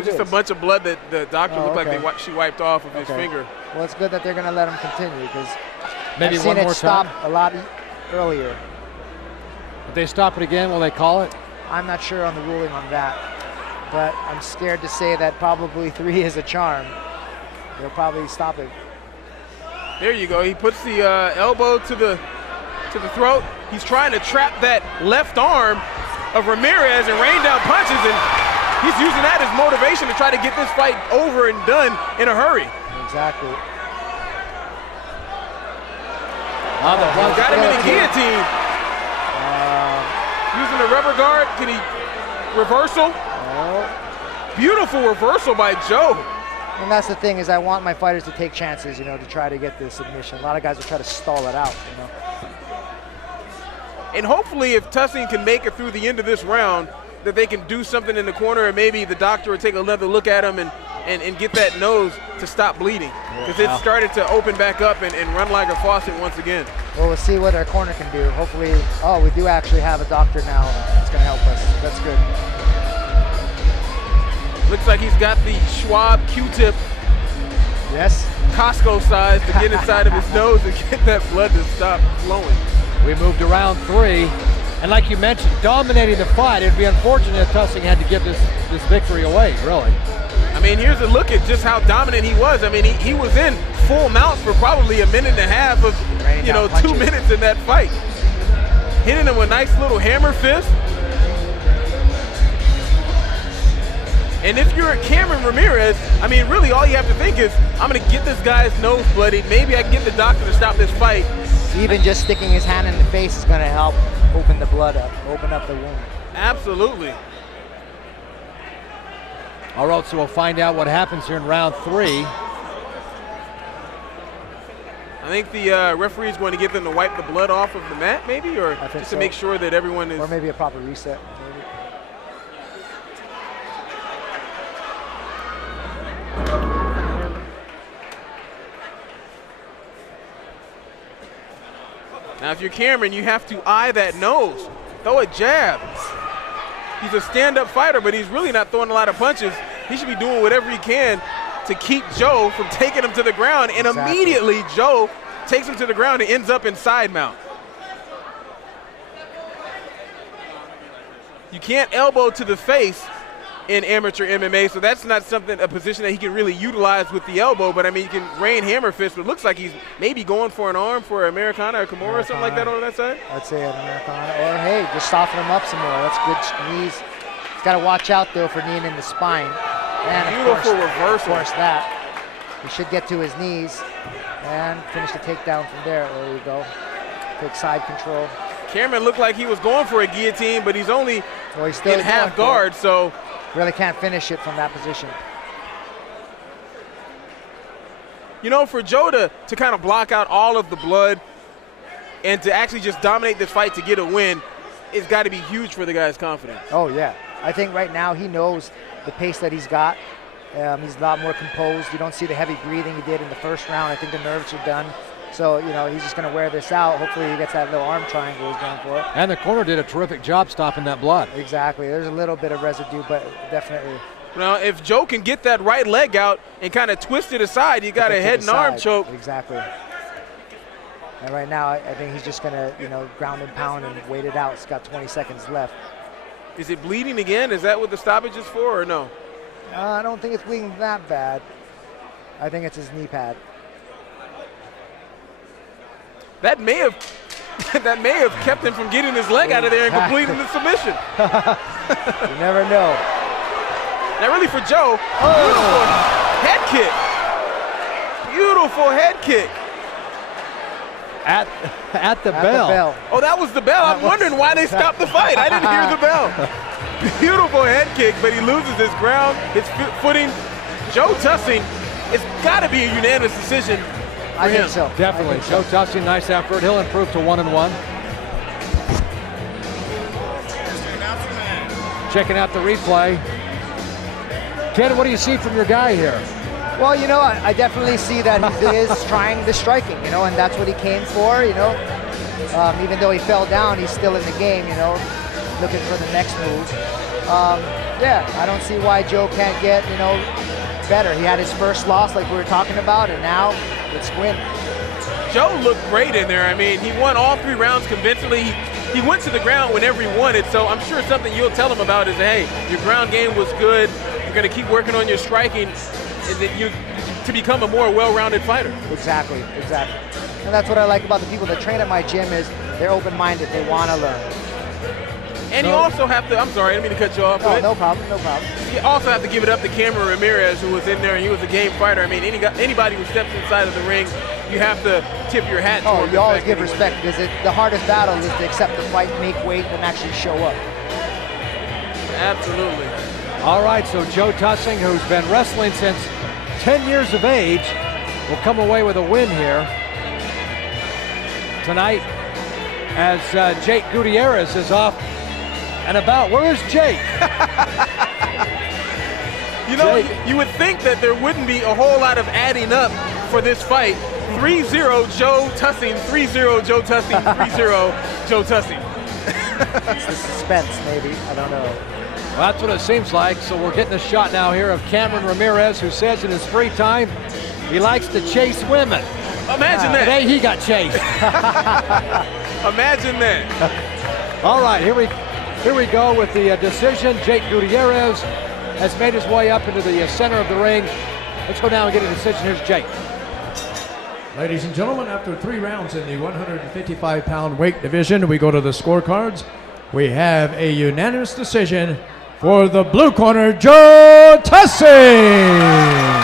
was just a bunch of blood that the doctor looked like she wiped off of his finger. Well, it's good that they're going to let him continue because maybe I've seen one more it stop time. a lot earlier. If they stop it again, will they call it? I'm not sure on the ruling on that, but I'm scared to say that probably 3 is a charm. They'll probably stop it. There you go. He puts the elbow to the throat. He's trying to trap that left arm of Ramirez and rain down punches, and he's using that as motivation to try to get this fight over and done in a hurry. Exactly. Got him in the guillotine. Using the rubber guard. Can he reversal? Beautiful reversal by Joe. And that's the thing is I want my fighters to take chances, to try to get the submission. A lot of guys will try to stall it out, And hopefully if Toussaint can make it through the end of this round, that they can do something in the corner, and maybe the doctor will take another look at him and get that nose to stop bleeding. Because it started to open back up and run like a faucet once again. Well, we'll see what our corner can do. Hopefully, we do actually have a doctor now. It's going to help us. That's good. Looks like he's got the Schwab Q-tip. Yes. Costco size to get inside of his nose and get that blood to stop flowing. We moved to round 3, and like you mentioned, dominating the fight. It'd be unfortunate if Toussaint had to give this victory away, really. I mean, here's a look at just how dominant he was. I mean, he was in full mounts for probably a minute and a half of, 2 minutes in that fight. Hitting him with nice little hammer fist. And if you're Cameron Ramirez, I mean, really all you have to think is, I'm going to get this guy's nose bloodied. Maybe I can get the doctor to stop this fight. Even just sticking his hand in the face is going to help open the blood up, open up the wound. Absolutely. All right, so we'll find out what happens here in round 3. I think the referee is going to get them to wipe the blood off of the mat, maybe, or just to make sure that everyone is. Or maybe a proper reset. Maybe. Now, if you're Cameron, you have to eye that nose. Throw a jab. He's a stand-up fighter, but he's really not throwing a lot of punches. He should be doing whatever he can to keep Joe from taking him to the ground, and immediately Joe takes him to the ground and ends up in side mount. You can't elbow to the face in amateur MMA, so that's not a position that he can really utilize with the elbow, but I mean, you can rain hammer fist, but it looks like he's maybe going for an arm for Americana or Kimura or something like that on that side. I'd say an Americana, or hey, just soften him up some more. That's good knees. He's got to watch out though for kneeing in the spine. And beautiful reversal. Of course that. He should get to his knees and finish the takedown from there. There you go. Take side control. Cameron looked like he was going for a guillotine, but he's only in half guard, so really can't finish it from that position. For Joe to kind of block out all of the blood and to actually just dominate this fight to get a win, it's got to be huge for the guy's confidence. Oh, yeah. I think right now he knows the pace that he's got. He's a lot more composed. You don't see the heavy breathing he did in the first round. I think the nerves are done. So, he's just going to wear this out. Hopefully he gets that little arm triangle he's going for. And the corner did a terrific job stopping that blood. Exactly. There's a little bit of residue, but definitely. Now, if Joe can get that right leg out and kind of twist it aside, you got a head and arm choke. Exactly. And right now, I think he's just going to, ground and pound and wait it out. It's got 20 seconds left. Is it bleeding again? Is that what the stoppage is for, or no? I don't think it's bleeding that bad. I think it's his knee pad. That may have kept him from getting his leg out of there and completing the submission. You never know. Now really for Joe, beautiful head kick. Beautiful head kick. At the bell. Oh, that was the bell. I'm wondering why they stopped the fight. I didn't hear the bell. Beautiful head kick, but he loses his ground, his footing. Joe Toussaint, it's got to be a unanimous decision. I think so. Definitely. Joe Toussaint, nice effort. He'll improve to 1-1. Checking out the replay. Ken, what do you see from your guy here? Well, I definitely see that he is trying the striking, and that's what he came for, even though he fell down, he's still in the game, looking for the next move. Yeah, I don't see why Joe can't get, better. He had his first loss like we were talking about, and now let's win. Joe looked great in there. I mean, he won all 3 rounds convincingly. He went to the ground whenever he wanted, so I'm sure something you'll tell him about is, hey, your ground game was good. You're going to keep working on your striking, and that you to become a more well-rounded fighter. Exactly. And that's what I like about the people that train at my gym is they're open-minded. They want to learn. And you also have to, I'm sorry, I didn't mean to cut you off. No problem. You also have to give it up to Cameron Ramirez, who was in there, and he was a game fighter. I mean, anybody who steps inside of the ring, you have to tip your hat to him. You always give respect because the hardest battle is to accept the fight, make weight, and actually show up. Absolutely. All right, so Joe Tussing, who's been wrestling since 10 years of age, will come away with a win here tonight as Jake Gutierrez is off and about. Where is Jake? You would think that there wouldn't be a whole lot of adding up for this fight. 3-0 Joe Tussing, 3-0 Joe Tussing, 3-0 Joe Tussing. It's the suspense, maybe. I don't know. Well, that's what it seems like. So we're getting a shot now here of Cameron Ramirez, who says in his free time he likes to chase women. Imagine that. Today he got chased. Imagine that. All right, here we go with the decision. Jake Gutierrez has made his way up into the center of the ring. Let's go down and get a decision. Here's Jake. Ladies and gentlemen, after 3 rounds in the 155-pound weight division, we go to the scorecards. We have a unanimous decision for the blue corner, Joe Tussing.